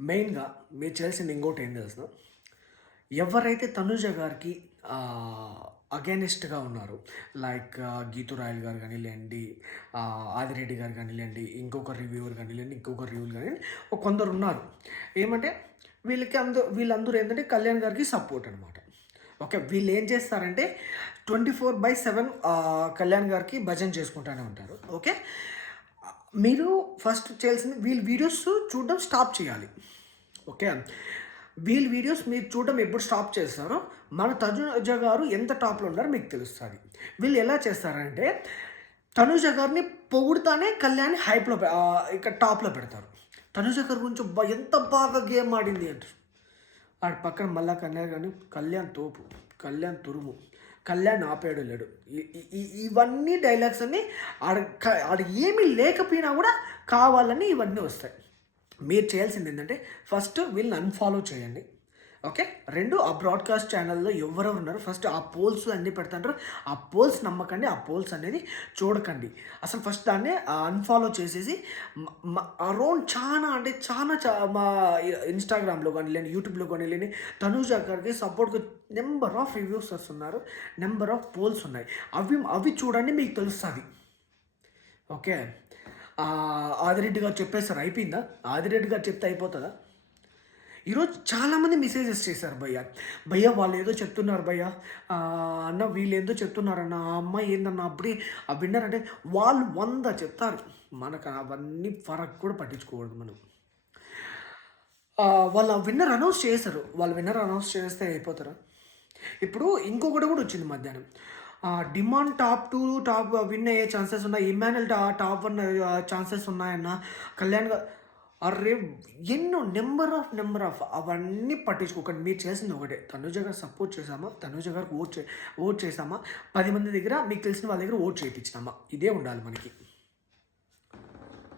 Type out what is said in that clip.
మెయిన్‌గా మీరు చేయాల్సింది ఇంకోటి ఏం తెలుసా? ఎవరైతే తనుజ గారికి అగైనిస్ట్‌గా ఉన్నారో లైక్ గీతూ రాయల్ గారు కానిలేండి, ఆదిరెడ్డి గారు కానిలేండి, ఇంకొక రివ్యూవర్ కానిలేండి, ఇంకొక రివ్యూలు కానిలేండి, కొందరున్నారు. ఏమంటే వీళ్ళందరూ ఏంటంటే కళ్యాణ్ గారికి సపోర్ట్ అనమాట. ఓకే. వీళ్ళు ఏం చేస్తారంటే 24/7 కళ్యాణ్ గారికి భజన చేసుకుంటూనే ఉంటారు. ఓకే. మీరు ఫస్ట్ చేయాల్సింది వీళ్ళ వీడియోస్ చూడడం స్టాప్ చేయాలి. ఓకే. వీళ్ళ వీడియోస్ మీరు చూడడం ఎప్పుడు స్టాప్ చేస్తారో మన తనుజ గారు ఎంత టాప్‌లో ఉన్నారో మీకు తెలుస్తది. వీళ్ళు ఎలా చేస్తారంటే తనుజ గారిని పొగుడుతానే కళ్యాణ్‌ని ఇక్కడ టాప్‌లో పెడతారు. తనుజ గారి గురించి ఎంత బాగా గేమ్ ఆడింది అంటారు. ఆడి పక్కన మళ్ళా కళ్యాణ్ గారిని కళ్యాణ్ తోపు, కళ్యాణ్ తురుము, కళ్యాణ్ ఆపేయడం లేడు. ఇవన్నీ డైలాగ్స్ అన్నీ ఆడ ఏమీ లేకపోయినా కూడా కావాలని ఇవన్నీ వస్తాయి. మీరు చేయాల్సింది ఏంటంటే ఫస్ట్ వీళ్ళని అన్ఫాలో చేయండి. ఓకే. 2 ఆ బ్రాడ్‌కాస్ట్ ఛానల్‌లో ఎవరెవరు ఉన్నారో ఫస్ట్ ఆ పోల్స్ అన్నీ పెడుతుంటారు. ఆ పోల్స్ నమ్మకండి. ఆ పోల్స్ అనేది చూడకండి. అసలు ఫస్ట్ దాన్ని అన్ఫాలో చేసేసి మ మ అరౌండ్ చాలా అంటే చాలా మా ఇన్‌స్టాగ్రామ్‌లో కానిలేండి, యూట్యూబ్‌లో కానిలేండి తనూజ గారికి సపోర్ట్‌గా నంబర్ ఆఫ్ రివ్యూస్ వస్తున్నారు. నంబర్ ఆఫ్ పోల్స్ ఉన్నాయి. అవి చూడండి మీకు తెలుస్తది. ఓకే. ఆదిరెడ్డి గారు చెప్పేసారు అయిపోయిందా? ఆదిరెడ్డి గారు చెప్తే అయిపోతదా? ఈరోజు చాలామంది మెసేజెస్ చేశారు భయ్య. భయ్య వాళ్ళేదో చెప్తున్నారు భయ్య. అన్న వీళ్ళేందో చెప్తున్నారన్న. ఆ అమ్మాయి ఏందన్న అప్పుడే విన్నర్ అంటే వాళ్ళు 100 చెప్తారు. మనకు అవన్నీ ఫరక్ కూడా పట్టించుకోకూడదు మనం. వాళ్ళ విన్నర్ అనౌన్స్ చేశారు. వాళ్ళు విన్నర్ అనౌన్స్ చేస్తే అయిపోతారా? ఇప్పుడు ఇంకొకటి కూడా వచ్చింది మధ్యాహ్నం. డిమాండ్ టాప్ 2 విన్ అయ్యే ఛాన్సెస్ ఉన్నాయి. ఇమ్మాన్యుల్ టాప్ 1 ఛాన్సెస్ ఉన్నాయన్న. కళ్యాణ్ గా అర్రే! ఎన్నో నంబర్ ఆఫ్ అవన్నీ పట్టించుకోకండి. మీరు చేసింది ఒకటే. తనుజ గారు సపోర్ట్ చేశామా? తనుజ గారికి ఓట్ చేశామా? 10 మంది దగ్గర మీకు తెలిసిన వాళ్ళ దగ్గర ఓట్ చేయించినామా? ఇదే ఉండాలి మనకి.